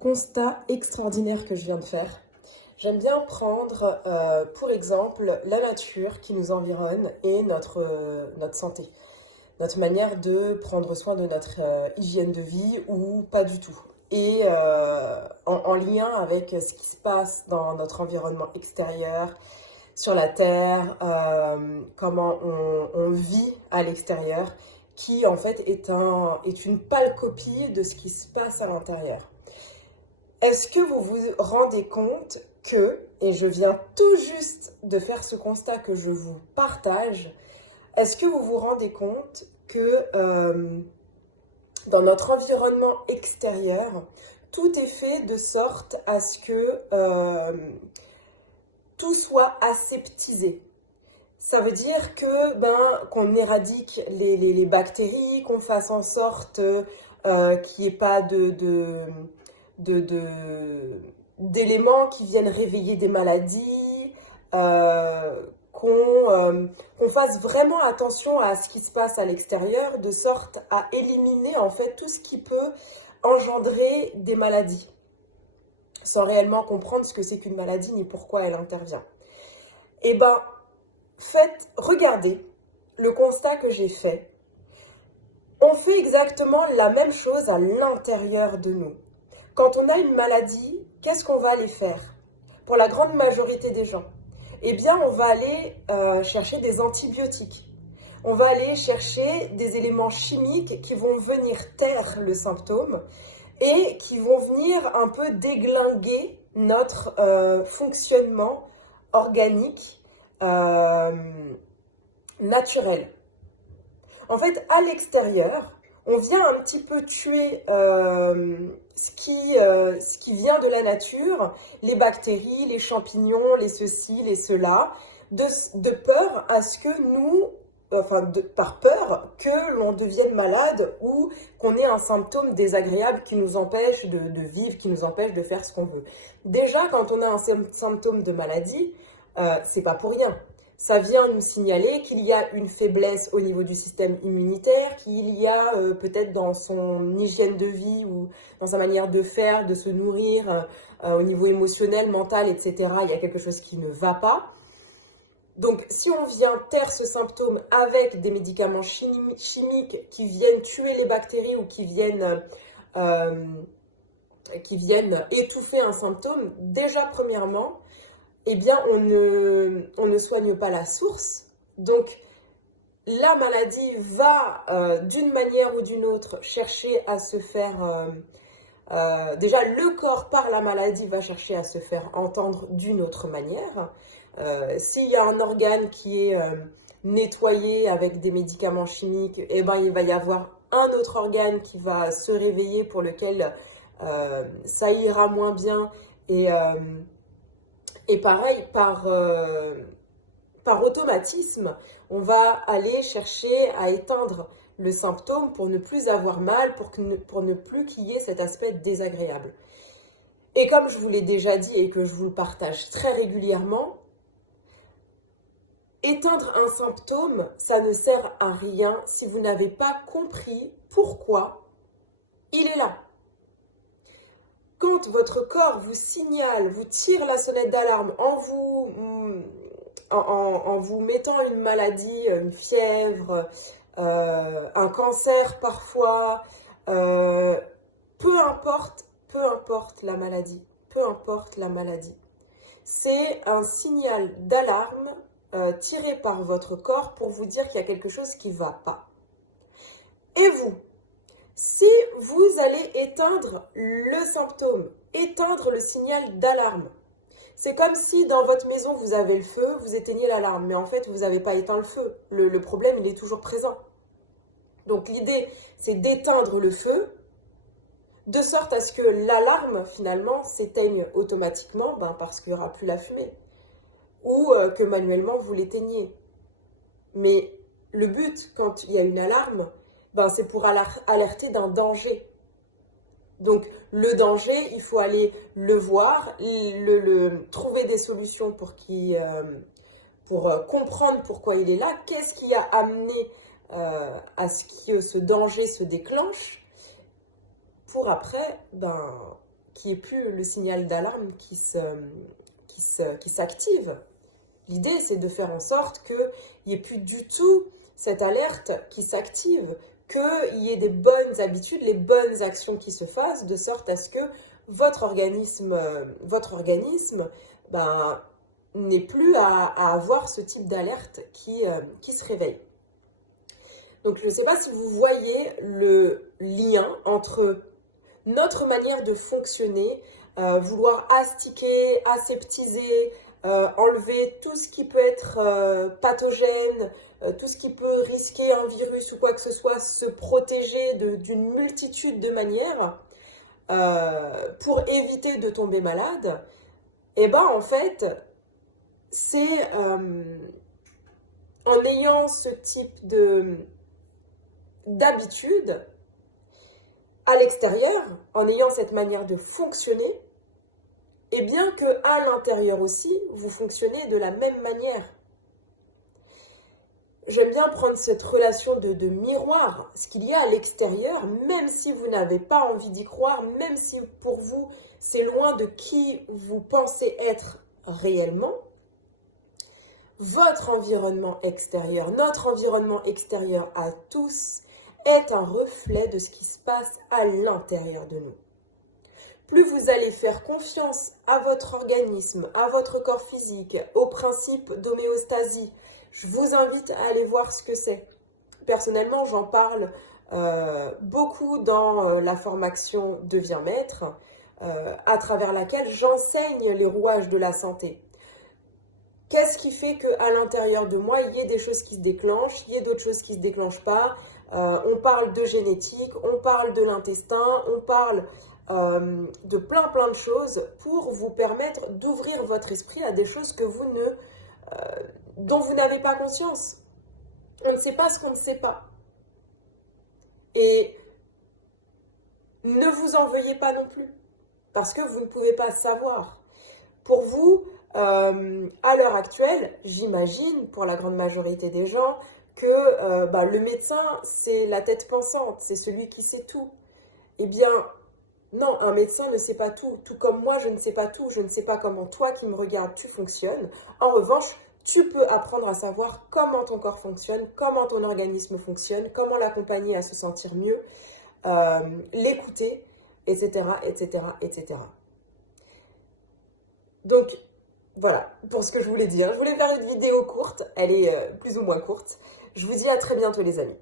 Constat extraordinaire que je viens de faire. J'aime bien prendre pour exemple la nature qui nous environne et notre santé, notre manière de prendre soin de notre hygiène de vie ou pas du tout. Et en lien avec ce qui se passe dans notre environnement extérieur, sur la Terre, comment on vit à l'extérieur, qui en fait est une pâle copie de ce qui se passe à l'intérieur. Est-ce que vous vous rendez compte que, et je viens tout juste de faire ce constat que je vous partage, est-ce que vous vous rendez compte que dans notre environnement extérieur, tout est fait de sorte à ce que tout soit aseptisé. Ça veut dire que qu'on éradique les bactéries, qu'on fasse en sorte qu'il n'y ait pas d'éléments qui viennent réveiller des maladies, qu'on fasse vraiment attention à ce qui se passe à l'extérieur, de sorte à éliminer en fait tout ce qui peut engendrer des maladies, sans réellement comprendre ce que c'est qu'une maladie ni pourquoi elle intervient. Et regardez le constat que j'ai fait. On fait exactement la même chose à l'intérieur de nous. Quand on a une maladie, qu'est-ce qu'on va aller faire? Pour la grande majorité des gens, eh bien, on va aller chercher des antibiotiques. On va aller chercher des éléments chimiques qui vont venir taire le symptôme et qui vont venir un peu déglinguer notre fonctionnement organique naturel. En fait, à l'extérieur, on vient un petit peu tuer ce qui vient de la nature, les bactéries, les champignons, les ceci, les cela, de peur à ce que nous, par peur que l'on devienne malade ou qu'on ait un symptôme désagréable qui nous empêche de vivre, qui nous empêche de faire ce qu'on veut. Déjà, quand on a un symptôme de maladie, c'est pas pour rien. Ça vient nous signaler qu'il y a une faiblesse au niveau du système immunitaire, qu'il y a peut-être dans son hygiène de vie ou dans sa manière de faire, de se nourrir, au niveau émotionnel, mental, etc. Il y a quelque chose qui ne va pas. Donc si on vient taire ce symptôme avec des médicaments chimiques qui viennent tuer les bactéries ou qui viennent étouffer un symptôme, déjà premièrement, eh bien, on ne soigne pas la source. Donc, la maladie va, d'une manière ou d'une autre, chercher à se faire... déjà, le corps, par la maladie, va chercher à se faire entendre d'une autre manière. S'il y a un organe qui est nettoyé avec des médicaments chimiques, eh ben, il va y avoir un autre organe qui va se réveiller pour lequel ça ira moins bien. Et pareil, par automatisme, on va aller chercher à éteindre le symptôme pour ne plus avoir mal, pour ne plus qu'il y ait cet aspect désagréable. Et comme je vous l'ai déjà dit et que je vous le partage très régulièrement, éteindre un symptôme, ça ne sert à rien si vous n'avez pas compris pourquoi il est là. Quand votre corps vous signale, vous tire la sonnette d'alarme en vous mettant une maladie, une fièvre, un cancer parfois, peu importe la maladie, c'est un signal d'alarme tiré par votre corps pour vous dire qu'il y a quelque chose qui ne va pas. Et vous, si vous allez éteindre le symptôme, éteindre le signal d'alarme, c'est comme si dans votre maison vous avez le feu, vous éteignez l'alarme, mais en fait vous n'avez pas éteint le feu. Le problème, il est toujours présent. Donc l'idée, c'est d'éteindre le feu, de sorte à ce que l'alarme, finalement, s'éteigne automatiquement, parce qu'il n'y aura plus la fumée. Ou que manuellement vous l'éteigniez. Mais le but, quand il y a une alarme, c'est pour alerter d'un danger. Donc le danger, il faut aller le voir, trouver des solutions pour comprendre pourquoi il est là, qu'est-ce qui a amené à ce que ce danger se déclenche, pour après qu'il n'y ait plus le signal d'alarme qui s'active. L'idée, c'est de faire en sorte qu'il n'y ait plus du tout cette alerte qui s'active, qu'il y ait des bonnes habitudes, les bonnes actions qui se fassent, de sorte à ce que votre organisme n'ait plus à avoir ce type d'alerte qui se réveille. Donc, je ne sais pas si vous voyez le lien entre notre manière de fonctionner, vouloir astiquer, aseptiser, enlever tout ce qui peut être pathogène, tout ce qui peut risquer un virus ou quoi que ce soit, se protéger d'une multitude de manières pour éviter de tomber malade. Et ben en fait, c'est en ayant ce type d'habitude à l'extérieur, en ayant cette manière de fonctionner, et bien qu'à l'intérieur aussi, vous fonctionnez de la même manière. J'aime bien prendre cette relation de miroir, ce qu'il y a à l'extérieur, même si vous n'avez pas envie d'y croire, même si pour vous c'est loin de qui vous pensez être réellement, votre environnement extérieur, notre environnement extérieur à tous, est un reflet de ce qui se passe à l'intérieur de nous. Plus vous allez faire confiance à votre organisme, à votre corps physique, au principe d'homéostasie, je vous invite à aller voir ce que c'est. Personnellement, j'en parle beaucoup dans la formation Deviens maître, à travers laquelle j'enseigne les rouages de la santé. Qu'est-ce qui fait qu'à l'intérieur de moi, il y ait des choses qui se déclenchent, il y ait d'autres choses qui ne se déclenchent pas. On parle de génétique, on parle de l'intestin, on parle de plein de choses pour vous permettre d'ouvrir votre esprit à des choses que dont vous n'avez pas conscience. On ne sait pas ce qu'on ne sait pas. Et ne vous en veuillez pas non plus, parce que vous ne pouvez pas savoir. Pour vous, à l'heure actuelle, j'imagine, pour la grande majorité des gens, que le médecin, c'est la tête pensante, c'est celui qui sait tout. Eh bien, non, un médecin ne sait pas tout. Tout comme moi, je ne sais pas tout. Je ne sais pas comment toi qui me regardes, tu fonctionnes. En revanche, tu peux apprendre à savoir comment ton corps fonctionne, comment ton organisme fonctionne, comment l'accompagner à se sentir mieux, l'écouter, etc., etc., etc. Donc, voilà pour ce que je voulais dire. Je voulais faire une vidéo courte, elle est plus ou moins courte. Je vous dis à très bientôt les amis.